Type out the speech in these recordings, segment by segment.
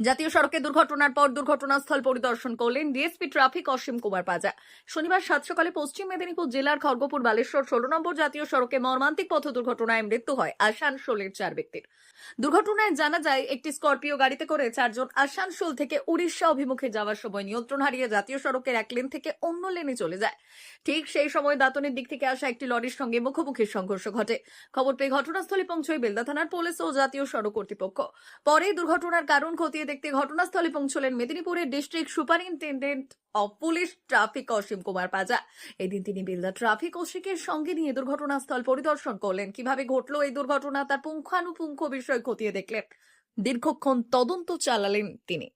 জাতীয় সড়কে দুর্ঘটনার পর দুর্ঘটনাস্থল পরিদর্শন করলেন ডিএসপি ট্রাফিক অসীম কুমার পাজা। শনিবার সাত সকালে পশ্চিম মেদিনীপুর জেলার খড়গপুর বালেশ্বর ষোলো নম্বর জাতীয় সড়কে মর্মান্তিক পথ দুর্ঘটনায় মৃত্যু হয় আসানসোলের চার ব্যক্তির। দুর্ঘটনায় জানা যায়, একটি স্করপিও গাড়িতে করে চারজন আসানসোল থেকে উড়িষ্যা অভিমুখে যাওয়ার সময় নিয়ন্ত্রণ হারিয়ে জাতীয় সড়কের এক লেন থেকে অন্য লেনে চলে যায়। ঠিক সেই সময় দাঁতনের দিক থেকে আসা একটি লরির সঙ্গে মুখোমুখি সংঘর্ষ ঘটে। খবর পেয়ে ঘটনাস্থলে পৌঁছয় বেলদা থানার পুলিশ ও জাতীয় সড়ক কর্তৃপক্ষ। পরে দুর্ঘটনার কারণ খতিয়ে দেখতে ঘটনাস্থলে পৌঁছলেন মেদিনীপুরের district superintendent of police traffic Asim Kumar Paja. এদিন তিনি বিলদা ট্রাফিক অসিকের সঙ্গে নিয়ে দুর্ঘটনাস্থল পরিদর্শন করলেন। কীভাবে ঘটলো এই দুর্ঘটনা তার পুঙ্খানুপুঙ্খ বিষয় খতিয়ে দেখলেন। দীর্ঘক্ষণ তদন্ত চালালেন তিনি।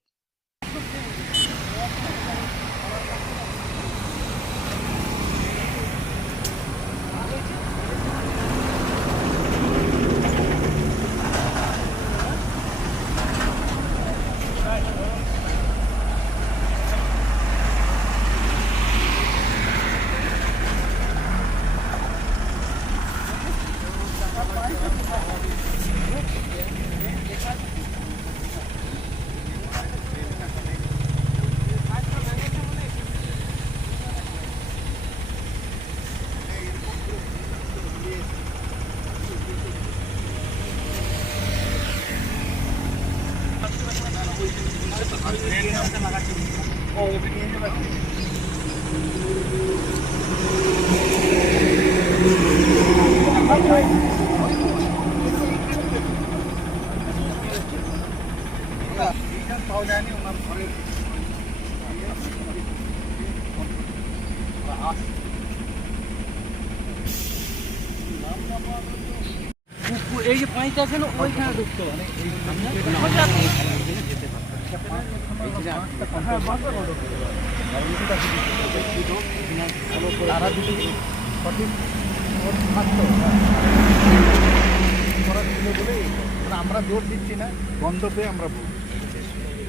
এই যে পানিটা আছে না ওইখানে ঢুকতে হবে আমরা জোর দিচ্ছি না গন্ধ পেয়ে আমরা বলব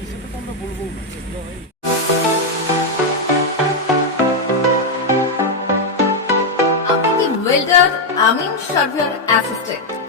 সেটা তো আমরা বলব আমিন surveyor assistant